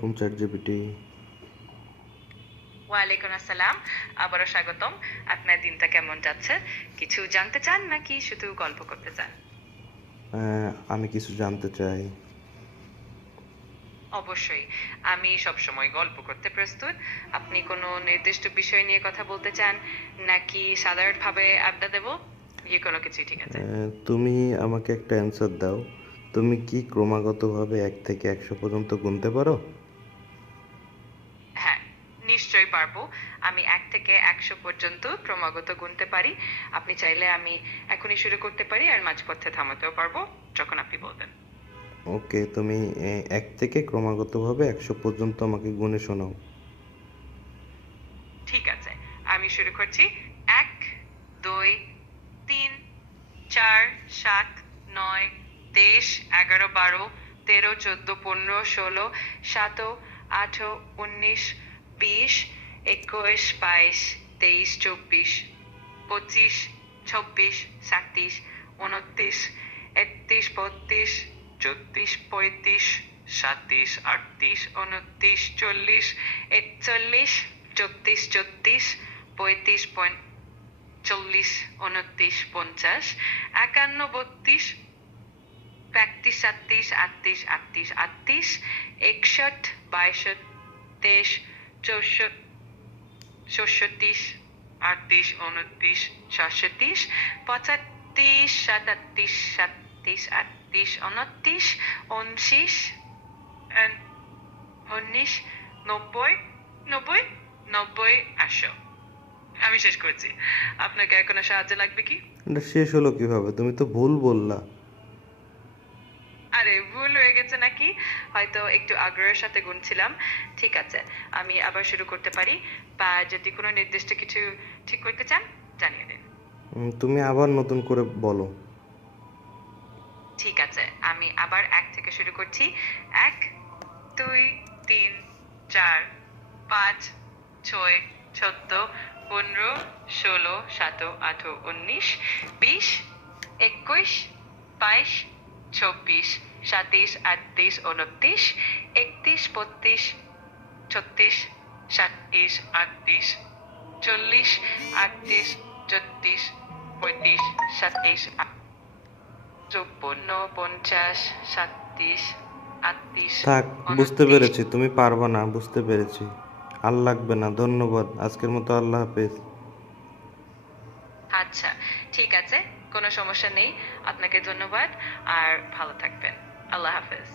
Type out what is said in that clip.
আলাইকুম চ্যাটজিপিটি। ওয়ালাইকুম আসসালাম। আবারও স্বাগতম। আপনার দিনটা কেমন যাচ্ছে? কিছু জানতে চান নাকি শুধু গল্প করতে চান? আমি কিছু জানতে চাই। অবশ্যই। আমি সবসময় গল্প করতে প্রস্তুত। আপনি কোনো নির্দিষ্ট বিষয় নিয়ে কথা বলতে চান নাকি সাধারণভাবে আড্ডা দেব? কোনো কিছুই ঠিক আছে। তুমি আমাকে একটা অ্যান্সার দাও। তুমি কি ক্রমাগতভাবে ১ থেকে ১০০ পর্যন্ত গুনতে পারো? হ্যাঁ, নিশ্চয়ই পারবো। আমি ১ থেকে ১০০ পর্যন্ত ক্রমাগত গুনতে পারি। আপনি চাইলে আমি এখনই শুরু করতে পারি আর মাঝপথে থামাতেও পারবো, যখন আপনি বলবেন। ওকে, তুমি ১ থেকে ক্রমাগতভাবে ১০০ পর্যন্ত আমাকে গুনে শোনাও। ঠিক আছে, আমি শুরু করছি। ১, ২, ৩, ৪, ৭, ৯, ১০, ১১, ১২, ১৩, ১৪, ১৫, ১৬, ১৭, ১৮, ১৯, ২০, ২১, ২২, ২৩, ২৪, ২৫, ২৬, ২৭, ২৯, ৩১, ৩২, ৩৪, ৩৫, ২৭, ৩৮, ২৯, ৪০, ৪১, ৩৪, ৩৪, ৩৫, ৪০, ২৯, ৫০, ৫১, ৩২, ৩১, ৩৭, ৩৮, ৩৮, ৩৮, ৬১, ৬২, ২৩, ৬৪, ৬৪, ৩৮, ২৯, ৩৭, ৩৫, ৩৭, ৩৭, ৩৮, ২৯, ২৯, ১৯, ৯০, ৯০, ৯০, ৮০০। আমি শেষ করেছি। আপনাকে আর কোনো সাহায্য লাগবে কি? এটা শেষ হলো কিভাবে? তুমি তো ভুল বললা। আরে ভুল হয়ে গেছে নাকি? হয়তো একটু আগ্রহের সাথে গুনছিলাম। ঠিক আছে, আমি আবার শুরু করতে পারি, বা যদি কোনো নির্দিষ্ট কিছু ঠিক করতে চান জানিয়ে দিন। তুমি আবার নতুন করে বলো। ঠিক আছে, আমি আবার ১ থেকে শুরু করছি। ১, ২, ৩, ৪, ৫, ৬, ১৪, ১৫, ১৬, ১৭, ১৮, ১৯, ২০, ২১, ২২, ২৪, ২৭, ৩৮, ২৯, ৩১, ৩২, ৩৬, ৩৭, ৩৮, ৪০, ৩৮, ৩৪, ৩৫, ২৭, ৫৪, ৫০, ৩৭, ৩৮, থাক, বুঝতে ২৯। পেরেছি তুমি পারবা না, বুঝতে পেরেছি। আর লাগবে না, ধন্যবাদ। আজকের মতো আল্লাহ হাফেজ। আচ্ছা, ঠিক আছে, কোনো সমস্যা নেই। আপনাকে ধন্যবাদ আর ভালো থাকবেন। আল্লাহ হাফেজ।